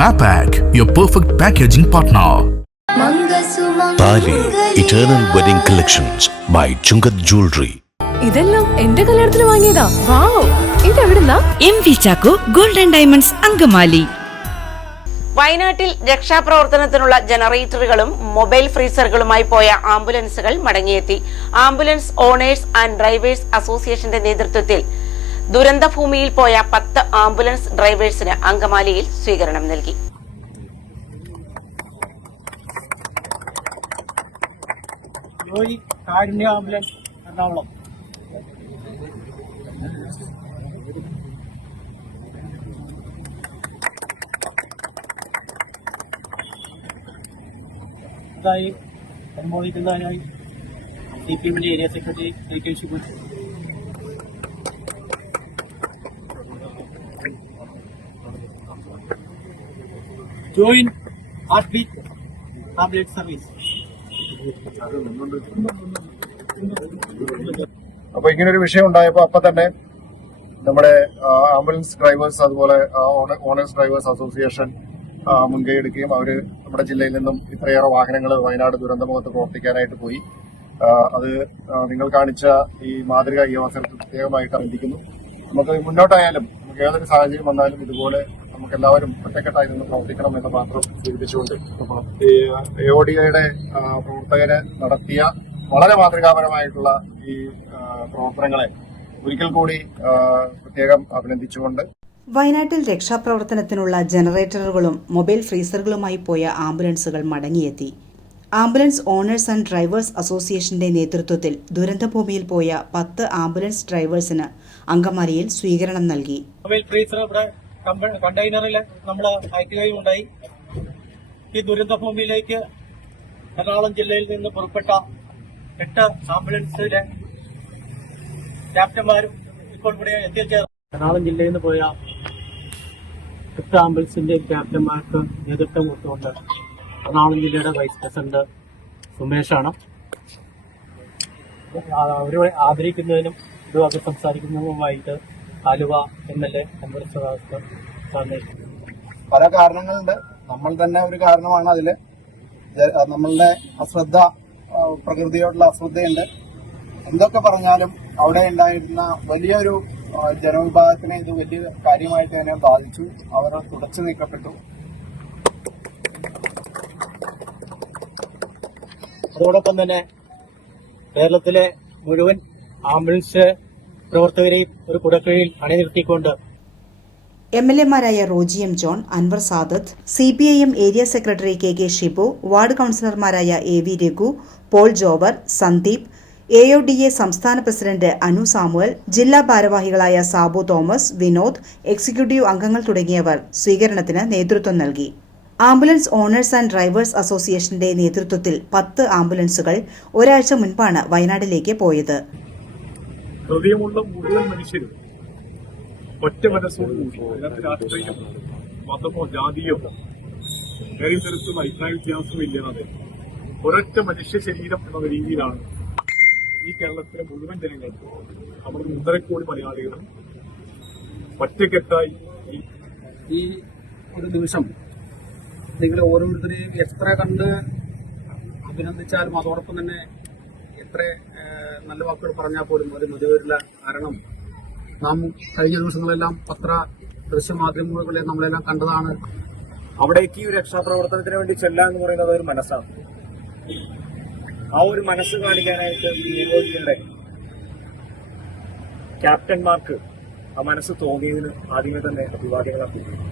Mapak, your perfect packaging partner. Tali Eternal Wedding Collections by Chungat Jewelry. ഇതെല്ലാം എന്റെ കല്യാണത്തിന് വാങ്ങിയതാ. വാവ്, ഇതെവിടുന്നാ? MV Chaco Golden Diamonds Angamaly. വയനാട്ടിൽ രക്ഷാപ്രവർത്തനത്തിനുള്ള ജനറേറ്ററുകളും mobile ഫ്രീസറുകളുമായി പോയ ആംബുലൻസുകൾ മടങ്ങിയെത്തി. ആംബുലൻസ് ഓണേഴ്സ് ആൻഡ് ഡ്രൈവേഴ്സ് അസോസിയേഷന്റെ നേതൃത്വത്തിൽ ദുരന്തഭൂമിയിൽ പോയ 10 ആംബുലൻസ് ഡ്രൈവേഴ്സിന് അങ്കമാലിയിൽ സ്വീകരണം നൽകി. അനുമോദിക്കുന്നതിനായി CPM area secretary join heartbeat ambulance service. അപ്പൊ ഇങ്ങനൊരു വിഷയം ഉണ്ടായപ്പോ അപ്പൊ തന്നെ നമ്മുടെ ആംബുലൻസ് ഡ്രൈവേഴ്സ് അതുപോലെ ഓണേഴ്സ് ഡ്രൈവേഴ്സ് അസോസിയേഷൻ മുൻകൈ എടുക്കുകയും അവര് നമ്മുടെ ജില്ലയിൽ നിന്നും ഇത്രയേറെ വാഹനങ്ങൾ വയനാട് ദുരന്തമുഖത്ത് പ്രവർത്തിക്കാനായിട്ട് പോയി. അത് നിങ്ങൾ കാണിച്ച ഈ മാതൃക ഈ അവസരത്തിൽ പ്രത്യേകമായിട്ട് അറിയിക്കുന്നു. നമുക്ക് മുന്നോട്ടായാലും നമുക്ക് ഏതൊരു സാഹചര്യം വന്നാലും ഇതുപോലെ നമുക്ക് എല്ലാവരും ഒറ്റക്കെട്ടായി നിന്ന് പ്രവർത്തിക്കണം എന്ന് മാത്രം സൂചിപ്പിച്ചുകൊണ്ട് AODAയുടെ പ്രവർത്തകര് നടത്തിയ വളരെ മാതൃകാപരമായിട്ടുള്ള ഈ പ്രവർത്തനങ്ങളെ ഒരിക്കൽ കൂടി പ്രത്യേകം അഭിനന്ദിച്ചുകൊണ്ട് വയനാട്ടിൽ രക്ഷാപ്രവർത്തനത്തിനുള്ള ജനറേറ്ററുകളും മൊബൈൽ ഫ്രീസറുകളുമായി പോയ ആംബുലൻസുകൾ മടങ്ങിയെത്തി. ആംബുലൻസ് ഓണേഴ്സ് ആൻഡ് ഡ്രൈവേഴ്സ് അസോസിയേഷന്റെ നേതൃത്വത്തിൽ ദുരന്തഭൂമിയിൽ പോയ 10 ആംബുലൻസ് ഡ്രൈവേഴ്സിന് അങ്കമാലിയിൽ സ്വീകരണം നൽകി. മൊബൈൽ ഫ്രീസർ ഇവിടെ കണ്ടെയ്നറിൽ നമ്മൾ അയക്കുകയും ഉണ്ടായി. ഈ ദുരന്തഭൂമിയിലേക്ക് എറണാകുളം ജില്ലയിൽ നിന്ന് പുറപ്പെട്ട 8 ആംബുലൻസിലെ ക്യാപ്റ്റന്മാരും ഇപ്പോൾ ഇവിടെ എത്തിച്ചേർന്നു. എറണാകുളം ജില്ലയിൽ നിന്ന് പോയ 8 ആംബുലൻസിന്റെ ക്യാപ്റ്റന്മാർക്ക് നേതൃത്വം കൊടുത്തുകൊണ്ട് എറണാകുളം ജില്ലയുടെ വൈസ് പ്രസിഡന്റ് സുമേഷാണ്. അവരെ ആദരിക്കുന്നതിനും ഇതുവരെ സംസാരിക്കുന്നതുമായിട്ട് ആലുവ MLA അൻവർ പല കാരണങ്ങളുണ്ട്. നമ്മൾ തന്നെ ഒരു കാരണമാണ്. അതില് നമ്മളുടെ അശ്രദ്ധ, പ്രകൃതിയോടുള്ള അശ്രദ്ധയുണ്ട്. എന്തൊക്കെ പറഞ്ഞാലും അവിടെ ഉണ്ടായിരുന്ന വലിയൊരു ജനവിഭാഗത്തിനെ ഇത് വലിയ കാര്യമായിട്ട് തന്നെ ബാധിച്ചു. അവർ തുടച്ചു നീക്കപ്പെട്ടു. അതോടൊപ്പം തന്നെ കേരളത്തിലെ മുഴുവൻ ആംബുലൻസ് പ്രവർത്തകരെയും ഒരു കുടക്കീഴിൽ അണിനിർത്തിക്കൊണ്ട് MLAമാരായ Roji M. John, Anwar Sadath, CPIM area secretary KK Shibu, ward കൌൺസിലർമാരായ AV രഘു, പോൾ ജോബർ, സന്ദീപ്, AODA സംസ്ഥാന പ്രസിഡന്റ് അനു സാമുവൽ, ജില്ലാ ഭാരവാഹികളായ സാബു തോമസ്, വിനോദ്, എക്സിക്യൂട്ടീവ് അംഗങ്ങൾ തുടങ്ങിയവർ സ്വീകരണത്തിന് നേതൃത്വം നൽകി. ആംബുലൻസ് ഓണേഴ്സ് ആൻഡ് ഡ്രൈവേഴ്സ് അസോസിയേഷന്റെ നേതൃത്വത്തിൽ 10 ആംബുലൻസുകൾ ഒരാഴ്ച മുൻപാണ് വയനാട്ടിലേക്ക് പോയത്. ഹൃദയമുള്ള മുഴുവൻ മനുഷ്യരും ഒറ്റ മനസ്സോടുകൂടി അതിനകത്ത് രാഷ്ട്രീയം, മതമോ ജാതിയോ വേറെയും തരത്തിലുള്ള അഭിപ്രായ വ്യത്യാസമോ ഇല്ലാതെ ഒരൊറ്റ മനുഷ്യ ശരീരം എന്ന രീതിയിലാണ് ഈ കേരളത്തിലെ മുഴുവൻ ജനങ്ങൾക്ക്, നമ്മുടെ 1.5 കോടി മലയാളികളും ഒറ്റക്കെട്ടായി ഈ ഒരു നിമിഷം നിങ്ങൾ ഓരോരുത്തരെയും എത്ര കണ്ട് അഭിനന്ദിച്ചാലും അതോടൊപ്പം തന്നെ എത്ര നല്ല വാക്കുകൾ പറഞ്ഞാൽ പോലും അത് മതിവരില്ല. കാരണം നാം കഴിഞ്ഞ ദിവസങ്ങളെല്ലാം ദൃശ്യമാധ്യമങ്ങളിൽ നമ്മളെല്ലാം കണ്ടതാണ്. അവിടേക്ക് ഈ രക്ഷാപ്രവർത്തനത്തിന് വേണ്ടി ചെല്ലാം എന്ന് പറയുന്നത് ഒരു മനസ്സാണ്. ആ ഒരു മനസ്സ് കാണിക്കാനായിട്ട് AODAയുടെ ക്യാപ്റ്റന്മാർക്ക് ആ മനസ്സ് തോന്നിയതിന് ആദ്യമേ തന്നെ അഭിവാദ്യങ്ങൾ അർപ്പിക്കുന്നു.